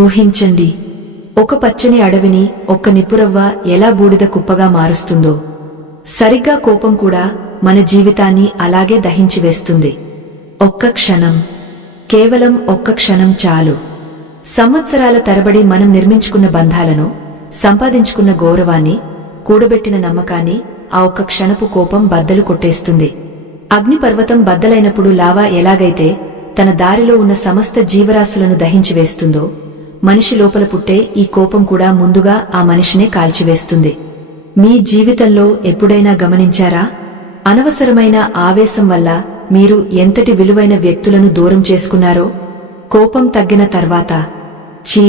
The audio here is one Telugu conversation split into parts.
ఊహించండి, ఒక పచ్చని అడవిని ఒక్క నిప్పురవ్వ ఎలా బూడిద కుప్పగా మారుస్తుందో, సరిగ్గా కోపం కూడా మన జీవితాన్ని అలాగే దహించివేస్తుంది. ఒక్క క్షణం, కేవలం ఒక్క క్షణం చాలు. సంవత్సరాల తరబడి మనం నిర్మించుకున్న బంధాలను, సంపాదించుకున్న గౌరవాన్ని, కూడబెట్టిన నమ్మకాన్ని ఆ ఒక్క క్షణపు కోపం బద్దలు కొట్టేస్తుంది. అగ్నిపర్వతం బద్దలైనప్పుడు లావా ఎలాగైతే తన దారిలో ఉన్న సమస్త జీవరాశులను దహించివేస్తుందో, మనిషి లోపల పుట్టే ఈ కోపం కూడా ముందుగా ఆ మనిషినే కాల్చివేస్తుంది. మీ జీవితంలో ఎప్పుడైనా గమనించారా? అనవసరమైన ఆవేశం వల్ల మీరు ఎంతటి విలువైన వ్యక్తులను దూరం చేసుకున్నారో? కోపం తగ్గిన తర్వాత ఛీ,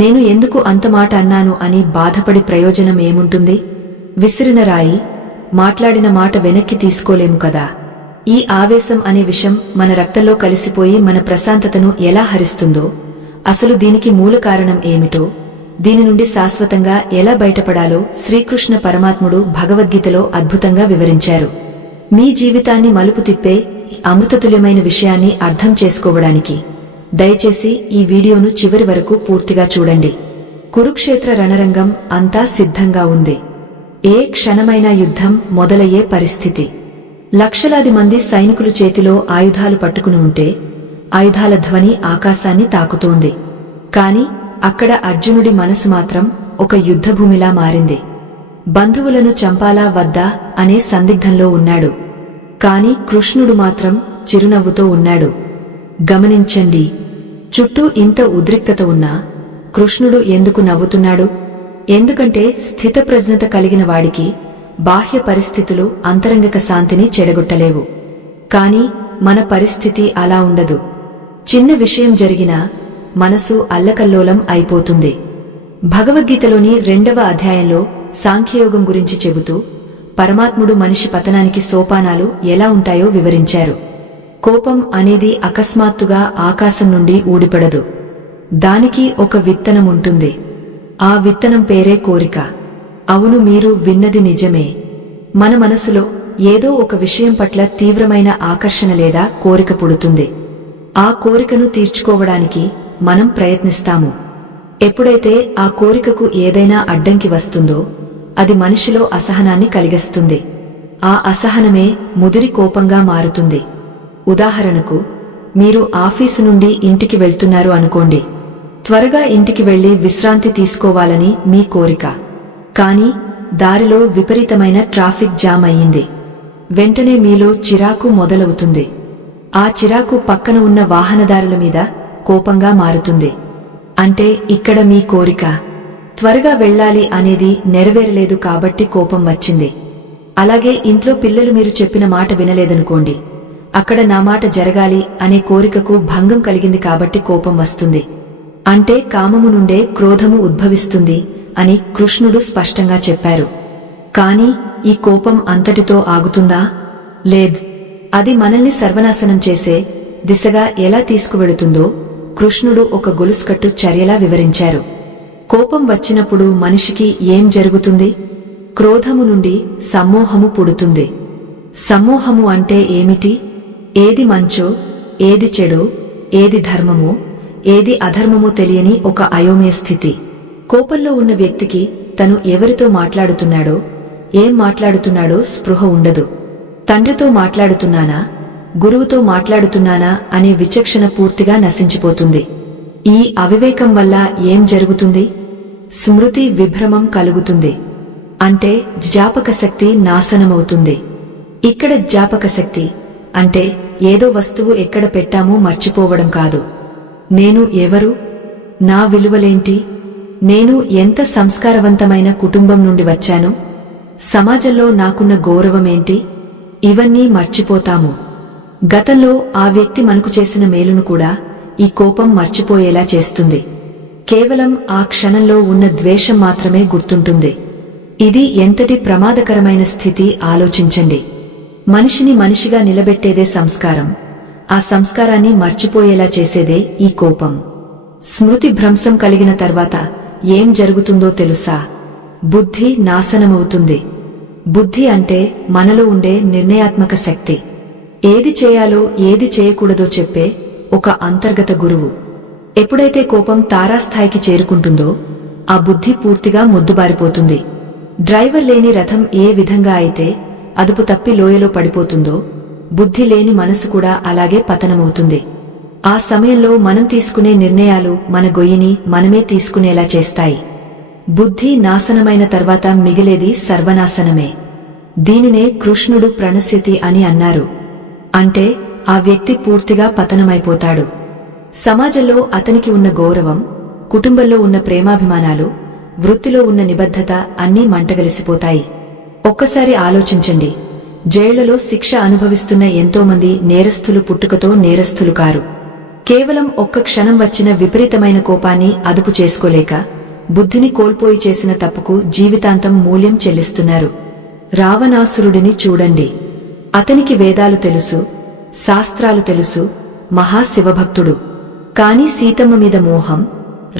నేను ఎందుకు అంత మాట అన్నాను అని బాధపడి ప్రయోజనం ఏముంటుంది? విసిరిన రాయి, మాట్లాడిన మాట వెనక్కి తీసుకోలేము కదా. ఈ ఆవేశం అనే విషం మన రక్తంలో కలిసిపోయి మన ప్రశాంతతను ఎలా హరిస్తుందో, అసలు దీనికి మూల కారణం ఏమిటో, దీని నుండి శాశ్వతంగా ఎలా బయటపడాలో శ్రీకృష్ణ పరమాత్ముడు భగవద్గీతలో అద్భుతంగా వివరించారు. మీ జీవితాన్ని మలుపు తిప్పే అమృతతుల్యమైన విషయాన్ని అర్థం చేసుకోవడానికి దయచేసి ఈ వీడియోను చివరి వరకు పూర్తిగా చూడండి. కురుక్షేత్ర రణరంగం అంతా సిద్ధంగా ఉంది. ఏ క్షణమైనా యుద్ధం మొదలయ్యే పరిస్థితి. లక్షలాది మంది సైనికులు చేతిలో ఆయుధాలు పట్టుకుని ఉంటే ఆయుధాల ధ్వని ఆకాశాన్ని తాకుతోంది. కాని అక్కడ అర్జునుడి మనసు మాత్రం ఒక యుద్ధభూమిలా మారింది. బంధువులను చంపాలా వద్దా అనే సందిగ్ధంలో ఉన్నాడు. కాని కృష్ణుడు మాత్రం చిరునవ్వుతో ఉన్నాడు. గమనించండి, చుట్టూ ఇంత ఉద్రిక్తత ఉన్నా కృష్ణుడు ఎందుకు నవ్వుతున్నాడు? ఎందుకంటే స్థితప్రజ్ఞత కలిగిన వాడికి బాహ్య పరిస్థితులు అంతరంగిక శాంతిని చెడగొట్టలేవు. కాని మన పరిస్థితి అలా ఉండదు. చిన్న విషయం జరిగినా మనసు అల్లకల్లోలం అయిపోతుంది. భగవద్గీతలోని 2వ అధ్యాయంలో సాంఖ్యయోగం గురించి చెబుతూ పరమాత్ముడు మనిషి పతనానికి సోపానాలు ఎలా ఉంటాయో వివరించారు. కోపం అనేది అకస్మాత్తుగా ఆకాశం నుండి ఊడిపడదు. దానికి ఒక విత్తనం ఉంటుంది. ఆ విత్తనం పేరే కోరిక. అవును, మీరు విన్నది నిజమే. మన మనసులో ఏదో ఒక విషయం పట్ల తీవ్రమైన ఆకర్షణ లేదా కోరిక పుడుతుంది. ఆ కోరికను తీర్చుకోవడానికి మనం ప్రయత్నిస్తాము. ఎప్పుడైతే ఆ కోరికకు ఏదైనా అడ్డంకి వస్తుందో అది మనిషిలో అసహనాన్ని కలిగిస్తుంది. ఆ అసహనమే ముదిరి కోపంగా మారుతుంది. ఉదాహరణకు, మీరు ఆఫీసు నుండి ఇంటికి వెళ్తున్నారు అనుకోండి. త్వరగా ఇంటికి వెళ్లి విశ్రాంతి తీసుకోవాలని మీ కోరిక. కాని దారిలో విపరీతమైన ట్రాఫిక్ జామ్ అయ్యింది. వెంటనే మీలో చిరాకు మొదలవుతుంది. ఆ చిరాకు పక్కన ఉన్న వాహనదారుల మీద కోపంగా మారుతుంది. అంటే ఇక్కడ మీ కోరిక త్వరగా వెళ్లాలి అనేది నెరవేరలేదు కాబట్టి కోపం వచ్చింది. అలాగే ఇంట్లో పిల్లలు మీరు చెప్పిన మాట వినలేదనుకోండి. అక్కడ నా మాట జరగాలి అనే కోరికకు భంగం కలిగింది కాబట్టి కోపం వస్తుంది. అంటే కామము నుండే క్రోధము ఉద్భవిస్తుంది అని కృష్ణుడు స్పష్టంగా చెప్పారు. కాని ఈ కోపం అంతటితో ఆగుతుందా? లేదు. అది మనల్ని సర్వనాశనం చేసే దిశగా ఎలా తీసుకువెడుతుందో కృష్ణుడు ఒక గొలుసుకట్టు చర్యలా వివరించారు. కోపం వచ్చినప్పుడు మనిషికి ఏం జరుగుతుంది? క్రోధము నుండి సమ్మోహము పుడుతుంది. సమ్మోహము అంటే ఏమిటి? ఏది మంచో, ఏది చెడో, ఏది ధర్మమో, ఏది అధర్మమో తెలియని ఒక అయోమయ స్థితి. కోపంలో ఉన్న వ్యక్తికి తను ఎవరితో మాట్లాడుతున్నాడో, ఏం మాట్లాడుతున్నాడో స్పృహ ఉండదు. తండ్రితో మాట్లాడుతున్నానా, గురువుతో మాట్లాడుతున్నానా అనే విచక్షణ పూర్తిగా నశించిపోతుంది. ఈ అవివేకం వల్ల ఏం జరుగుతుంది? స్మృతి విభ్రమం కలుగుతుంది. అంటే జ్ఞాపకశక్తి నాశనమవుతుంది. ఇక్కడ జ్ఞాపకశక్తి అంటే ఏదో వస్తువు ఎక్కడ పెట్టామో మర్చిపోవడం కాదు. నేను ఎవరు? నా విలువలేంటి? నేను ఎంత సంస్కారవంతమైన కుటుంబం నుండి వచ్చాను? సమాజంలో నాకున్న గౌరవమేంటి? ఇవన్నీ మర్చిపోతాము. గతంలో ఆ వ్యక్తి మనకు చేసిన మేలును కూడా ఈ కోపం మర్చిపోయేలా చేస్తుంది. కేవలం ఆ క్షణంలో ఉన్న ద్వేషం మాత్రమే గుర్తుంటుంది. ఇది ఎంతటి ప్రమాదకరమైన స్థితి ఆలోచించండి. మనిషిని మనిషిగా నిలబెట్టేదే సంస్కారం. ఆ సంస్కారాన్ని మర్చిపోయేలా చేసేదే ఈ కోపం. స్మృతి భ్రంశం కలిగిన తర్వాత ఏం జరుగుతుందో తెలుసా? బుద్ధి నాశనమవుతుంది. బుద్ధి అంటే మనలో ఉండే నిర్ణయాత్మక శక్తి. ఏది చేయాలో ఏది చేయకూడదో చెప్పే ఒక అంతర్గత గురువు. ఎప్పుడైతే కోపం తారాస్థాయికి చేరుకుంటుందో ఆ బుద్ధి పూర్తిగా మొద్దుబారిపోతుంది. డ్రైవర్ లేని రథం ఏ విధంగా అయితే అదుపు తప్పి లోయలో పడిపోతుందో బుద్ధి లేని మనసు కూడా అలాగే పతనమవుతుంది. ఆ సమయంలో మనం తీసుకునే నిర్ణయాలు మన గొయ్యిని మనమే తీసుకునేలా చేస్తాయి. బుద్ధి నాశనమైన తర్వాత మిగిలేది సర్వనాశనమే. దీనినే కృష్ణుడు ప్రణశ్యతి అని అన్నారు. అంటే ఆ వ్యక్తి పూర్తిగా పతనమైపోతాడు. సమాజంలో అతనికి ఉన్న గౌరవం, కుటుంబంలో ఉన్న ప్రేమాభిమానాలు, వృత్తిలో ఉన్న నిబద్ధత అన్నీ మంటగలిసిపోతాయి. ఒక్కసారి ఆలోచించండి, జైళ్లలో శిక్ష అనుభవిస్తున్న ఎంతోమంది నేరస్థులు పుట్టుకతో నేరస్థులు కారు. కేవలం ఒక్క క్షణం వచ్చిన విపరీతమైన కోపాన్ని అదుపు చేసుకోలేక బుద్ధిని కోల్పోయి చేసిన తప్పుకు జీవితాంతం మూల్యం చెల్లిస్తున్నారు. రావణాసురుడిని చూడండి. అతనికి వేదాలు తెలుసు, శాస్త్రాలు తెలుసు, మహాశివభక్తుడు. కాని సీతమ్మ మీద మోహం,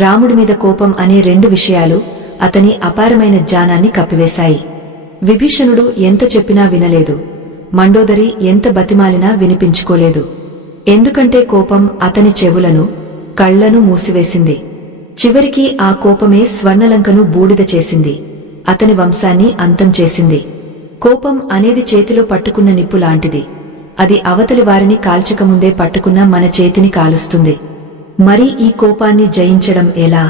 రాముడి మీద కోపం అనే రెండు విషయాలు అతని అపారమైన జ్ఞానాన్ని కప్పివేశాయి. విభీషణుడు ఎంత చెప్పినా వినలేదు. మండోదరి ఎంత బతిమాలినా వినిపించుకోలేదు. ఎందుకంటే కోపం అతని చెవులను, కళ్లను మూసివేసింది. చివరికి ఆ కోపమే స్వర్ణలంకను బూడిద చేసింది, అతని వంశాన్ని అంతం చేసింది. కోపం అనేది చేతిలో పట్టుకున్న నిప్పు లాంటిది. అది అవతలి వారిని కాల్చకముందే పట్టుకున్న మన చేతిని కాలుస్తుంది. మరి ఈ కోపాన్ని జయించడం ఎలా?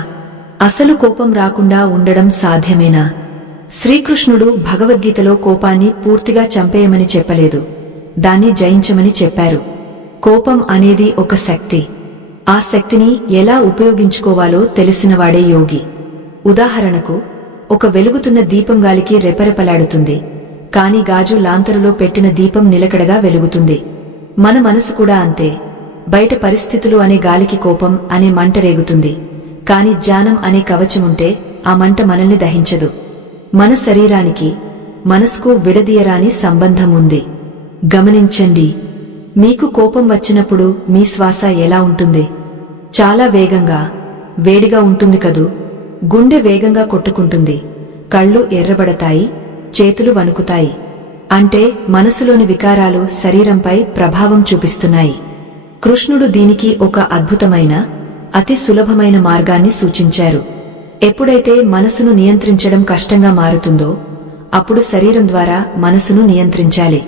అసలు కోపం రాకుండా ఉండడం సాధ్యమేనా? శ్రీకృష్ణుడు భగవద్గీతలో కోపాన్ని పూర్తిగా చంపేయమని చెప్పలేదు, దాన్ని జయించమని చెప్పారు. కోపం అనేది ఒక శక్తి. ఆ శక్తిని ఎలా ఉపయోగించుకోవాలో తెలిసినవాడే యోగి. ఉదాహరణకు, ఒక వెలుగుతున్న దీపం గాలికి రెపరెపలాడుతుంది, కాని గాజు లాంతరులో పెట్టిన దీపం నిలకడగా వెలుగుతుంది. మన మనసు కూడా అంతే. బయట పరిస్థితులు అనే గాలికి కోపం అనే మంట రేగుతుంది, కాని జ్ఞానం అనే కవచముంటే ఆ మంట మనల్ని దహించదు. మన శరీరానికి, మనసుకు విడదీయరాని సంబంధం ఉంది. గమనించండి, మీకు కోపం వచ్చినప్పుడు మీ శ్వాస ఎలా ఉంటుంది? చాలా వేగంగా, వేడిగా ఉంటుంది కదూ. గుండె వేగంగా కొట్టుకుంటుంది, కళ్ళు ఎర్రబడతాయి, చేతులు వణుకుతాయి. అంటే మనసులోని వికారాలు శరీరంపై ప్రభావం చూపిస్తున్నాయి. కృష్ణుడు దీనికి ఒక అద్భుతమైన, అతి సులభమైన మార్గాన్ని సూచించారు. ఎప్పుడైతే మనసును నియంత్రించడం కష్టంగా మారుతుందో అప్పుడు శరీరం ద్వారా మనసును నియంత్రించాలి.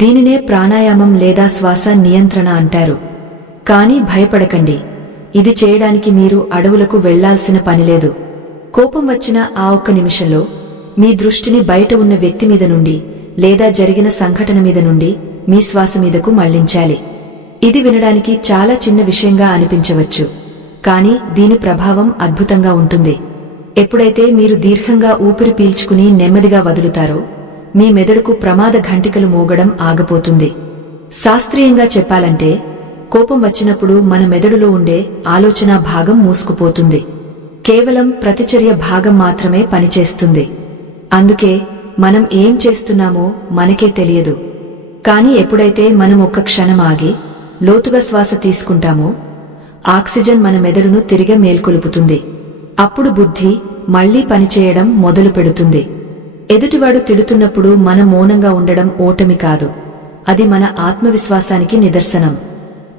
దీనినే ప్రాణాయామం లేదా శ్వాస నియంత్రణ అంటారు. కానీ భయపడకండి, ఇది చేయడానికి మీరు అడవులకు వెళ్లాల్సిన పనిలేదు. కోపం వచ్చిన ఆ ఒక్క నిమిషంలో మీ దృష్టిని బయట ఉన్న వ్యక్తి మీద నుండి లేదా జరిగిన సంఘటన మీద నుండి మీ శ్వాస మీదకు మళ్లించాలి. ఇది వినడానికి చాలా చిన్న విషయంగా అనిపించవచ్చు, కాని దీని ప్రభావం అద్భుతంగా ఉంటుంది. ఎప్పుడైతే మీరు దీర్ఘంగా ఊపిరి పీల్చుకుని నెమ్మదిగా వదులుతారో మీ మెదడుకు ప్రమాద ఘంటికలు మోగడం ఆగిపోతుంది. శాస్త్రీయంగా చెప్పాలంటే కోపం వచ్చినప్పుడు మన మెదడులో ఉండే ఆలోచనా భాగం మూసుకుపోతుంది. కేవలం ప్రతిచర్య భాగం మాత్రమే పనిచేస్తుంది. అందుకే మనం ఏం చేస్తున్నామో మనకే తెలియదు. కాని ఎప్పుడైతే మనం ఒక్క క్షణం ఆగి లోతుగా శ్వాస తీసుకుంటామో ఆక్సిజన్ మన మెదడును తిరిగి మేల్కొలుపుతుంది. అప్పుడు బుద్ధి మళ్లీ పనిచేయడం మొదలు పెడుతుంది. ఎదుటివాడు తిడుతున్నప్పుడు మనం మౌనంగా ఉండడం ఓటమి కాదు, అది మన ఆత్మవిశ్వాసానికి నిదర్శనం.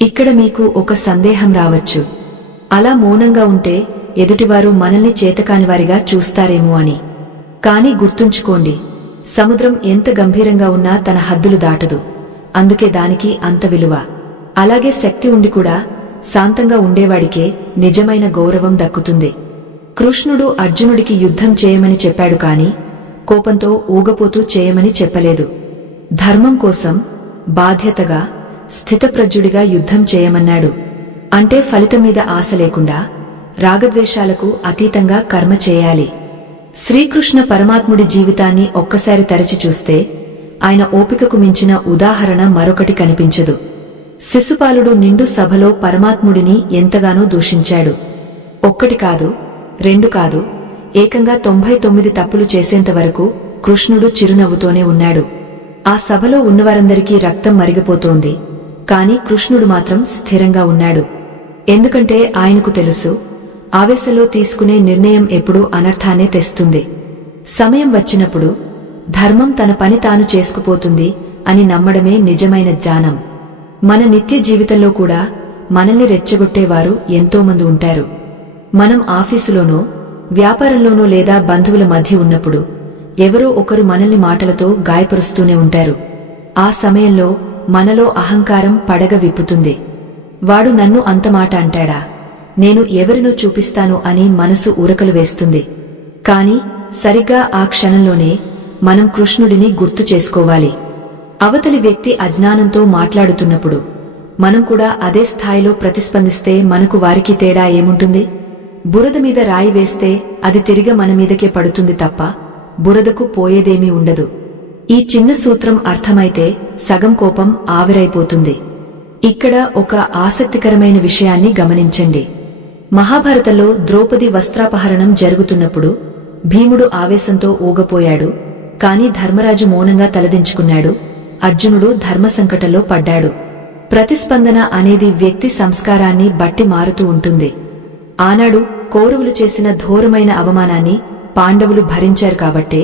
ఇక్కడ మీకు ఒక సందేహం రావచ్చు, అలా మౌనంగా ఉంటే ఎదుటివారు మనల్ని చేతకానివారిగా చూస్తారేమో అని. కాని గుర్తుంచుకోండి, సముద్రం ఎంత గంభీరంగా ఉన్నా తన హద్దులు దాటదు, అందుకే దానికి అంత విలువ. అలాగే శక్తి ఉండి కూడా శాంతంగా ఉండేవాడికే నిజమైన గౌరవం దక్కుతుంది. కృష్ణుడు అర్జునుడికి యుద్ధం చేయమని చెప్పాడు, కాని కోపంతో ఊగపోతూ చేయమని చెప్పలేదు. ధర్మం కోసం బాధ్యతగా, స్థితప్రజ్ఞుడిగా యుద్ధం చేయమన్నాడు. అంటే ఫలితం మీద ఆశ లేకుండా, రాగద్వేషాలకు అతీతంగా కర్మ చేయాలి. శ్రీకృష్ణ పరమాత్ముడి జీవితాన్ని ఒక్కసారి తరచి చూస్తే ఆయన ఓపికకు మించిన ఉదాహరణ మరొకటి కనిపించదు. శిశుపాలుడు నిండు సభలో పరమాత్ముడిని ఎంతగానో దూషించాడు. ఒక్కటి కాదు, రెండు కాదు, ఏకంగా 99 తప్పులు చేసేంతవరకు కృష్ణుడు చిరునవ్వుతోనే ఉన్నాడు. ఆ సభలో ఉన్నవారందరికీ రక్తం మరిగిపోతోంది, కాని కృష్ణుడు మాత్రం స్థిరంగా ఉన్నాడు. ఎందుకంటే ఆయనకు తెలుసు, ఆవేశంలో తీసుకునే నిర్ణయం ఎప్పుడూ అనర్థాన్నే తెస్తుంది. సమయం వచ్చినప్పుడు ధర్మం తన పని తాను చేసుకుపోతుంది అని నమ్మడమే నిజమైన జ్ఞానం. మన నిత్య జీవితంలో కూడా మనల్ని రెచ్చగొట్టేవారు ఎంతోమంది ఉంటారు. మనం ఆఫీసులోనో వ్యాపారంలోనో లేదా బంధువుల మధ్య ఉన్నప్పుడు ఎవరో ఒకరు మనల్ని మాటలతో గాయపరుస్తూనే ఉంటారు. ఆ సమయంలో మనలో అహంకారం పడగ విప్పుతుంది. వాడు నన్ను అంత మాట అంటాడా, నేను ఎవరినో చూపిస్తాను అని మనసు ఉరకలు వేస్తుంది. కాని సరిగ్గా ఆ క్షణంలోనే మనం కృష్ణుడిని గుర్తు చేసుకోవాలి. అవతలి వ్యక్తి అజ్ఞానంతో మాట్లాడుతున్నప్పుడు మనం కూడా అదే స్థాయిలో ప్రతిస్పందిస్తే మనకు వారికి తేడా ఏముంటుంది? బురద మీద రాయి వేస్తే అది తిరిగి మన మీదకే పడుతుంది తప్ప బురదకు పోయేదేమీ ఉండదు. ఈ చిన్న సూత్రం అర్థమైతే సగం కోపం ఆవిరైపోతుంది. ఇక్కడ ఒక ఆసక్తికరమైన విషయాన్ని గమనించండి. మహాభారతంలో ద్రౌపది వస్త్రాపహరణం జరుగుతున్నప్పుడు భీముడు ఆవేశంతో ఊగపోయాడు. కాని ధర్మరాజు మౌనంగా తలదించుకున్నాడు. అర్జునుడు ధర్మసంకటంలో పడ్డాడు. ప్రతిస్పందన అనేది వ్యక్తి సంస్కారాన్ని బట్టి మారుతూ ఉంటుంది. ఆనాడు కౌరవులు చేసిన ఘోరమైన అవమానాన్ని పాండవులు భరించారు కాబట్టే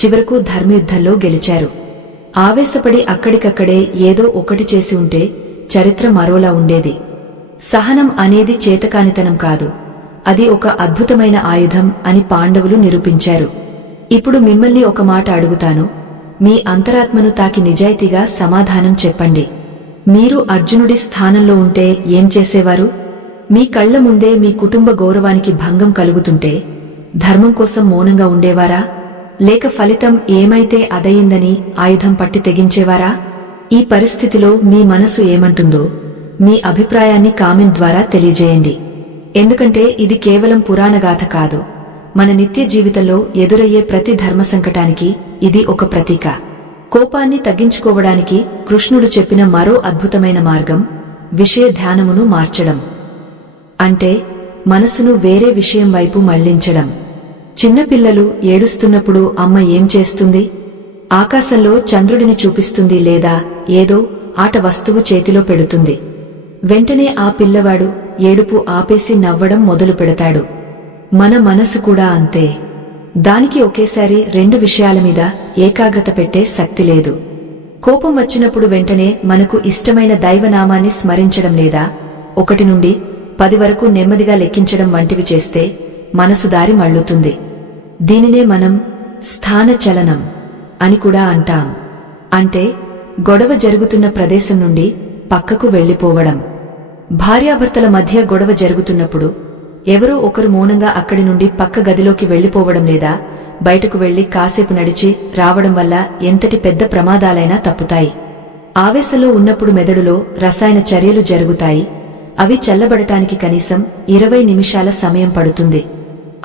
చివరకు ధర్మయుద్ధంలో గెలిచారు. ఆవేశపడి అక్కడికక్కడే ఏదో ఒకటి చేసి ఉంటే చరిత్ర మరోలా ఉండేది. సహనం అనేది చేతకానితనం కాదు, అది ఒక అద్భుతమైన ఆయుధం అని పాండవులు నిరూపించారు. ఇప్పుడు మిమ్మల్ని ఒక మాట అడుగుతాను. మీ అంతరాత్మను తాకి నిజాయితీగా సమాధానం చెప్పండి. మీరు అర్జునుడి స్థానంలో ఉంటే ఏం చేసేవారు? మీ కళ్ల ముందే మీ కుటుంబ గౌరవానికి భంగం కలుగుతుంటే ధర్మం కోసం మౌనంగా ఉండేవారా? లేక ఫలితం ఏమైతే అదయిందని ఆయుధం పట్టి తెగించేవారా? ఈ పరిస్థితిలో మీ మనసు ఏమంటుందో మీ అభిప్రాయాన్ని కామెంట్ ద్వారా తెలియజేయండి. ఎందుకంటే ఇది కేవలం పురాణగాథ కాదు, మన నిత్య జీవితంలో ఎదురయ్యే ప్రతి ధర్మ సంకటానికి ఇది ఒక ప్రతీక. కోపాన్ని తగ్గించుకోవడానికి కృష్ణుడు చెప్పిన మరో అద్భుతమైన మార్గం విషయ ధ్యానమును మార్చడం. అంటే మనసును వేరే విషయం వైపు మళ్లించడం. చిన్నపిల్లలు ఏడుస్తున్నప్పుడు అమ్మ ఏం చేస్తుంది? ఆకాశంలో చంద్రుడిని చూపిస్తుంది లేదా ఏదో ఆట వస్తువు చేతిలో పెడుతుంది. వెంటనే ఆ పిల్లవాడు ఏడుపు ఆపేసి నవ్వడం మొదలు పెడతాడు. మన మనసు కూడా అంతే. దానికి ఒకేసారి రెండు విషయాల మీద ఏకాగ్రత పెట్టే శక్తి లేదు. కోపం వచ్చినప్పుడు వెంటనే మనకు ఇష్టమైన దైవనామాన్ని స్మరించడం లేదా 1 నుండి 10 వరకు నెమ్మదిగా లెక్కించడం వంటివి చేస్తే మనసు దారి మళ్లుతుంది. దీనినే మనం స్థానచలనం అని కూడా అంటాం. అంటే గొడవ జరుగుతున్న ప్రదేశం నుండి పక్కకు వెళ్లిపోవడం. భార్యాభర్తల మధ్య గొడవ జరుగుతున్నప్పుడు ఎవరో ఒకరు మౌనంగా అక్కడి నుండి పక్క గదిలోకి వెళ్లిపోవడం లేదా బయటకు వెళ్లి కాసేపు నడిచి రావడం వల్ల ఎంతటి పెద్ద ప్రమాదాలైనా తప్పుతాయి. ఆవేశంలో ఉన్నప్పుడు మెదడులో రసాయన చర్యలు జరుగుతాయి. అవి చల్లబడటానికి కనీసం 20 నిమిషాల సమయం పడుతుంది.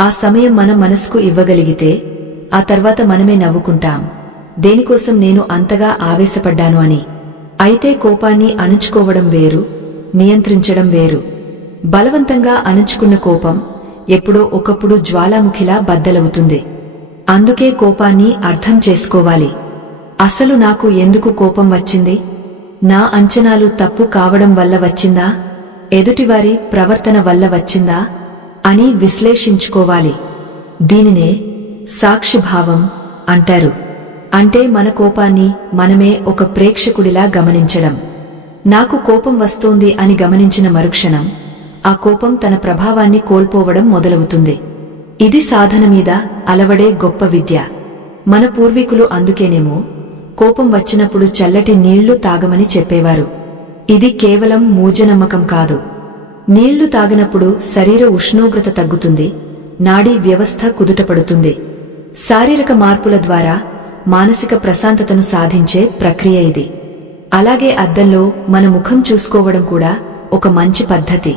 ఆ సమయం మనం మనసుకు ఇవ్వగలిగితే ఆ తర్వాత మనమే నవ్వుకుంటాం, దేనికోసం నేను అంతగా ఆవేశపడ్డాను అని. అయితే కోపాన్ని అణుచుకోవడం వేరు, నియంత్రించడం వేరు. బలవంతంగా అణుచుకున్న కోపం ఎప్పుడో ఒకప్పుడు జ్వాలాముఖిలా బద్దలవుతుంది. అందుకే కోపాన్ని అర్థం చేసుకోవాలి. అసలు నాకు ఎందుకు కోపం వచ్చింది? నా అంచనాలు తప్పు కావడం వల్ల వచ్చిందా? ఎదుటివారి ప్రవర్తన వల్ల వచ్చిందా అని విశ్లేషించుకోవాలి. దీనినే సాక్షిభావం అంటారు. అంటే మన కోపాన్ని మనమే ఒక ప్రేక్షకుడిలా గమనించడం. నాకు కోపం వస్తోంది అని గమనించిన మరుక్షణం ఆ కోపం తన ప్రభావాన్ని కోల్పోవడం మొదలవుతుంది. ఇది సాధన మీద అలవడే గొప్ప విద్య. మన పూర్వీకులు అందుకేనేమో కోపం వచ్చినప్పుడు చల్లటి నీళ్లు తాగమని చెప్పేవారు. ఇది కేవలం మూఢనమ్మకం కాదు. నీళ్లు తాగినప్పుడు శరీర ఉష్ణోగ్రత తగ్గుతుంది, నాడీ వ్యవస్థ కుదుటపడుతుంది. శారీరక మార్పుల ద్వారా మానసిక ప్రశాంతతను సాధించే ప్రక్రియ ఇది. అలాగే అద్దంలో మన ముఖం చూసుకోవడం కూడా ఒక మంచి పద్ధతి.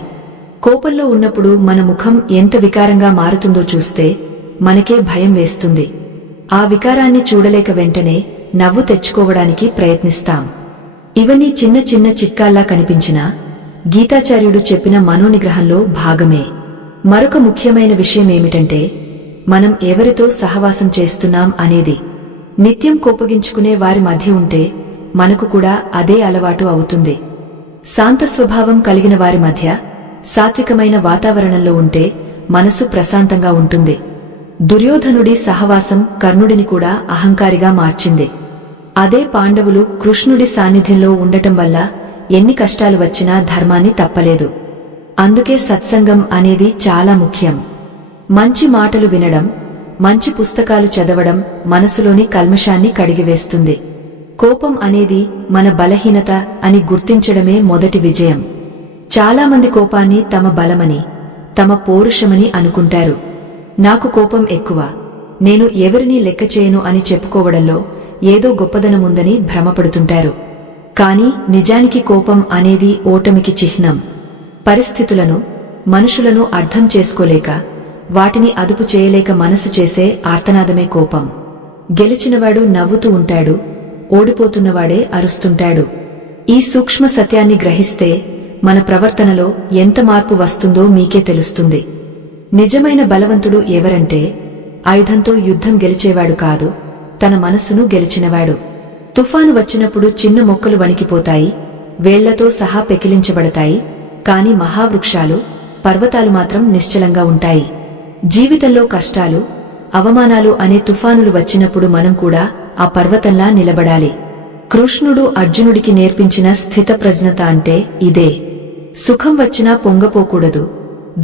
కోపంలో ఉన్నప్పుడు మన ముఖం ఎంత వికారంగా మారుతుందో చూస్తే మనకే భయం వేస్తుంది. ఆ వికారాన్ని చూడలేక వెంటనే నవ్వు తెచ్చుకోవడానికి ప్రయత్నిస్తాం. ఇవన్నీ చిన్న చిన్న చిట్కాల్లా కనిపించినా గీతాచార్యుడు చెప్పిన మనోనిగ్రహంలో భాగమే. మరొక ముఖ్యమైన విషయమేమిటంటే మనం ఎవరితో సహవాసం చేస్తున్నాం అనేది. నిత్యం కోపగించుకునే వారి మధ్య ఉంటే మనకు కూడా అదే అలవాటు అవుతుంది. శాంత స్వభావం కలిగిన వారి మధ్య సాత్వికమైన వాతావరణంలో ఉంటే మనసు ప్రశాంతంగా ఉంటుంది. దుర్యోధనుడి సహవాసం కర్ణుడిని కూడా అహంకారిగా మార్చింది. అదే పాండవులు కృష్ణుడి సాన్నిధ్యంలో ఉండటం వల్ల ఎన్ని కష్టాలు వచ్చినా ధర్మాన్ని తప్పలేదు. అందుకే సత్సంగం అనేది చాలా ముఖ్యం. మంచి మాటలు వినడం, మంచి పుస్తకాలు చదవడం మనసులోని కల్మషాన్ని కడిగివేస్తుంది. కోపం అనేది మన బలహీనత అని గుర్తించడమే మొదటి విజయం. చాలామంది కోపాన్ని తమ బలమని, తమ పౌరుషమని అనుకుంటారు. నాకు కోపం ఎక్కువ, నేను ఎవరినీ లెక్కచేయను అని చెప్పుకోవడంలో ఏదో గొప్పదనముందని భ్రమపడుతుంటారు. కాని నిజానికి కోపం అనేది ఓటమికి చిహ్నం. పరిస్థితులను, మనుషులను అర్థం చేసుకోలేక, వాటిని అదుపు చేయలేక మనసు చేసే ఆర్తనాదమే కోపం. గెలిచినవాడు నవ్వుతూ ఉంటాడు, ఓడిపోతున్నవాడే అరుస్తుంటాడు. ఈ సూక్ష్మ సత్యాన్ని గ్రహిస్తే మన ప్రవర్తనలో ఎంత మార్పు వస్తుందో మీకే తెలుస్తుంది. నిజమైన బలవంతుడు ఎవరంటే ఆయుధంతో యుద్ధం గెలిచేవాడు కాదు, తన మనసును గెలిచినవాడు. తుఫాను వచ్చినప్పుడు చిన్న మొక్కలు వణికిపోతాయి, వేళ్లతో సహా పెకిలించబడతాయి. కాని మహావృక్షాలు, పర్వతాలు మాత్రం నిశ్చలంగా ఉంటాయి. జీవితంలో కష్టాలు, అవమానాలు అనే తుఫానులు వచ్చినప్పుడు మనం కూడా ఆ పర్వతంలా నిలబడాలి. కృష్ణుడు అర్జునుడికి నేర్పించిన స్థితప్రజ్ఞత అంటే ఇదే. సుఖం వచ్చినా పొంగపోకూడదు,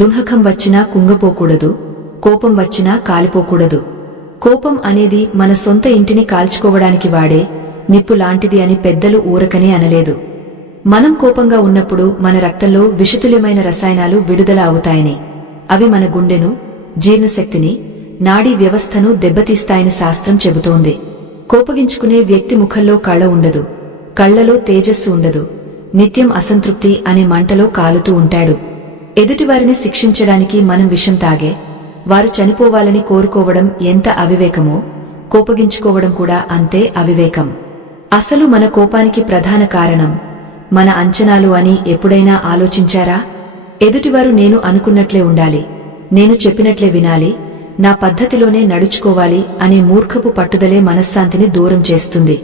దుఃఖం వచ్చినా కుంగపోకూడదు, కోపం వచ్చినా కాలిపోకూడదు. కోపం అనేది మన సొంత ఇంటిని కాల్చుకోవడానికి వాడే నిప్పు లాంటిది అని పెద్దలు ఊరకనే అనలేదు. మనం కోపంగా ఉన్నప్పుడు మన రక్తంలో విషతుల్యమైన రసాయనాలు విడుదల అవుతాయని, అవి మన గుండెను, జీర్ణశక్తిని, నాడీ వ్యవస్థను దెబ్బతీస్తాయని శాస్త్రం చెబుతోంది. కోపగించుకునే వ్యక్తి ముఖంలో కళ ఉండదు, కళ్లలో తేజస్సు ఉండదు, నిత్యం అసంతృప్తి అనే మంటలో కాలుతూ ఉంటాడు. ఎదుటివారిని శిక్షించడానికి మనం విషం తాగే, వారు చనిపోవాలని కోరుకోవడం ఎంత అవివేకమో, కోపగించుకోవడం కూడా అంతే అవివేకం. అసలు మన కోపానికి ప్రధాన కారణం మన అంచనాలు అని ఎప్పుడైనా ఆలోచించారా? ఎదుటివారు నేను అనుకున్నట్లే ఉండాలి, నేను చెప్పినట్లే వినాలి, నా పద్ధతిలోనే నడుచుకోవాలి అనే మూర్ఖపు పట్టుదలే మనశ్శాంతిని దూరం చేస్తుంది.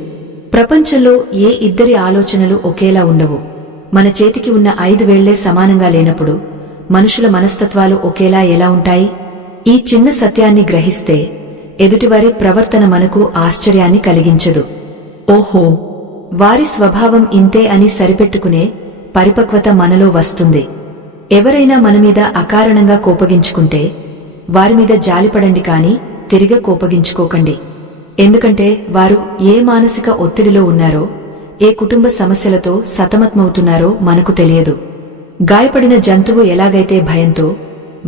ప్రపంచంలో ఏ ఇద్దరి ఆలోచనలు ఒకేలా ఉండవు. మన చేతికి ఉన్న 5 వేళ్లే సమానంగా లేనప్పుడు మనుషుల మనస్తత్వాలు ఒకేలా ఎలా ఉంటాయి? ఈ చిన్న సత్యాన్ని గ్రహిస్తే ఎదుటివారి ప్రవర్తన మనకు ఆశ్చర్యాన్ని కలిగించదు. ఓహో, వారి స్వభావం ఇంతే అని సరిపెట్టుకునే పరిపక్వత మనలో వస్తుంది. ఎవరైనా మనమీద అకారణంగా కోపగించుకుంటే వారిమీద జాలిపడండి కాని తిరిగి కోపగించుకోకండి. ఎందుకంటే వారు ఏ మానసిక ఒత్తిడిలో ఉన్నారో, ఏ కుటుంబ సమస్యలతో సతమతమవుతున్నారో మనకు తెలియదు. గాయపడిన జంతువు ఎలాగైతే భయంతో,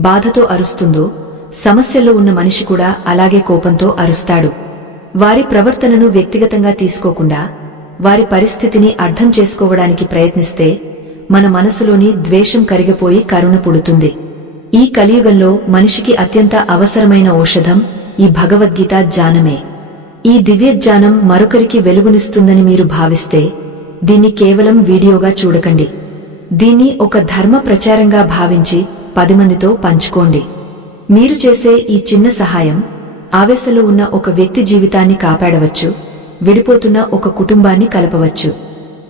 బాధతో అరుస్తుందో, సమస్యల్లో ఉన్న మనిషి కూడా అలాగే కోపంతో అరుస్తాడు. వారి ప్రవర్తనను వ్యక్తిగతంగా తీసుకోకుండా వారి పరిస్థితిని అర్థం చేసుకోవడానికి ప్రయత్నిస్తే మన మనసులోని ద్వేషం కరిగిపోయి కరుణ పుడుతుంది. ఈ కలియుగంలో మనిషికి అత్యంత అవసరమైన ఔషధం ఈ భగవద్గీత జ్ఞానమే. ఈ దివ్యజ్ఞానం మరొకరికి వెలుగునిస్తుందని మీరు భావిస్తే దీన్ని కేవలం వీడియోగా చూడకండి. దీన్ని ఒక ధర్మ ప్రచారంగా భావించి 10 మందితో పంచుకోండి. మీరు చేసే ఈ చిన్న సహాయం ఆవేశంలో ఉన్న ఒక వ్యక్తి జీవితాన్ని కాపాడవచ్చు, విడిపోతున్న ఒక కుటుంబాన్ని కలపవచ్చు.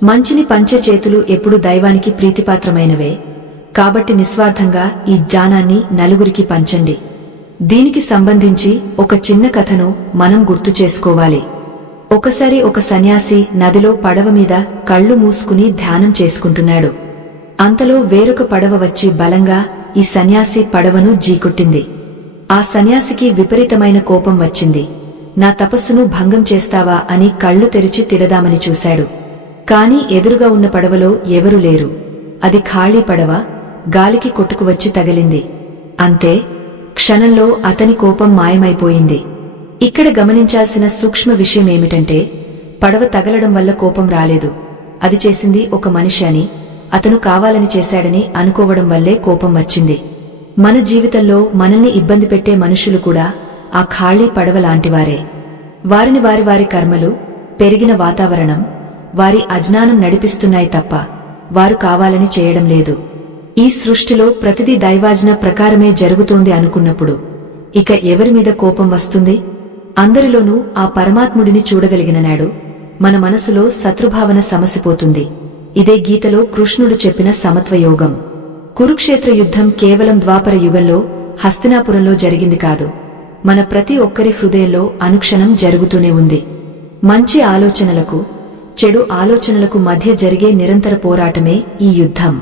మంచిని పంచే చేతులు ఎప్పుడు దైవానికి ప్రీతిపాత్రమైనవే. కాబట్టి నిస్వార్థంగా ఈ జ్ఞానాన్ని నలుగురికి పంచండి. దీనికి సంబంధించి ఒక చిన్న కథను మనం గుర్తు చేసుకోవాలి. ఒకసారి ఒక సన్యాసి నదిలో పడవ మీద కళ్ళు మూసుకుని ధ్యానం చేసుకుంటున్నాడు. అంతలో వేరొక పడవ వచ్చి బలంగా ఈ సన్యాసి పడవను జీకొట్టింది. ఆ సన్యాసికి విపరీతమైన కోపం వచ్చింది. నా తపస్సును భంగం చేస్తావా అని కళ్ళు తెరిచి తిడదామని చూశాడు. కాని ఎదురుగా ఉన్న పడవలో ఎవరూ లేరు. అది ఖాళీ పడవ, గాలికి కొట్టుకువచ్చి తగిలింది. అంతే, క్షణంలో అతని కోపం మాయమైపోయింది. ఇక్కడ గమనించాల్సిన సూక్ష్మ విషయమేమిటంటే పడవ తగలడం వల్ల కోపం రాలేదు, అది చేసింది ఒక మనిషి అని, అతను కావాలని చేశాడని అనుకోవడం వల్లే కోపం వచ్చింది. మన జీవితంలో మనల్ని ఇబ్బంది పెట్టే మనుషులు కూడా ఆ ఖాళీ పడవ లాంటివారే. వారిని వారి వారి కర్మలు, పెరిగిన వాతావరణం, వారి అజ్ఞానం నడిపిస్తున్నాయి తప్ప వారు కావాలని చేయడం లేదు. ఈ సృష్టిలో ప్రతిదీ దైవాజ్ఞ ప్రకారమే జరుగుతోంది అనుకున్నప్పుడు ఇక ఎవరిమీద కోపం వస్తుంది? అందరిలోనూ ఆ పరమాత్ముడిని చూడగలిగిన నాడు మన మనసులో శత్రుభావన సమసిపోతుంది. ఇదే గీతలో కృష్ణుడు చెప్పిన సమత్వయోగం. కురుక్షేత్ర యుద్ధం కేవలం ద్వాపర యుగంలో హస్తినాపురంలో జరిగింది కాదు, మన ప్రతి ఒక్కరి హృదయంలో అనుక్షణం జరుగుతూనే ఉంది. మంచి ఆలోచనలకు, చెడు ఆలోచనలకు మధ్య జరిగే నిరంతర పోరాటమే ఈ యుద్ధం.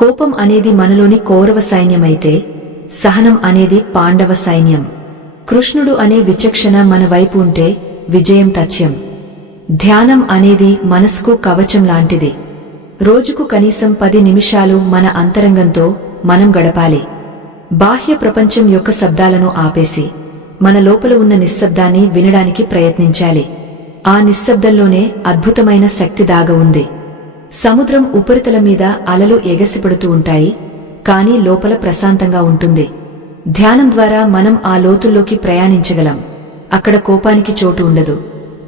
కోపం అనేది మనలోని కౌరవ సైన్యమైతే సహనం అనేది పాండవ సైన్యం. కృష్ణుడు అనే విచక్షణ మన వైపు ఉంటే విజయం తథ్యం. ధ్యానం అనేది మనసుకు కవచం లాంటిది. రోజుకు కనీసం 10 నిమిషాలు మన అంతరంగంతో మనం గడపాలి. బాహ్య ప్రపంచం యొక్క శబ్దాలను ఆపేసి మన లోపల ఉన్న నిశ్శబ్దాన్ని వినడానికి ప్రయత్నించాలి. ఆ నిశ్శబ్దంలోనే అద్భుతమైన శక్తి దాగ ఉంది. సముద్రం ఉపరితలం మీద అలలు ఎగసిపడుతూ ఉంటాయి, కానీ లోపల ప్రశాంతంగా ఉంటుంది. ధ్యానం ద్వారా మనం ఆ లోతుల్లోకి ప్రయాణించగలం. అక్కడ కోపానికి చోటు ఉండదు,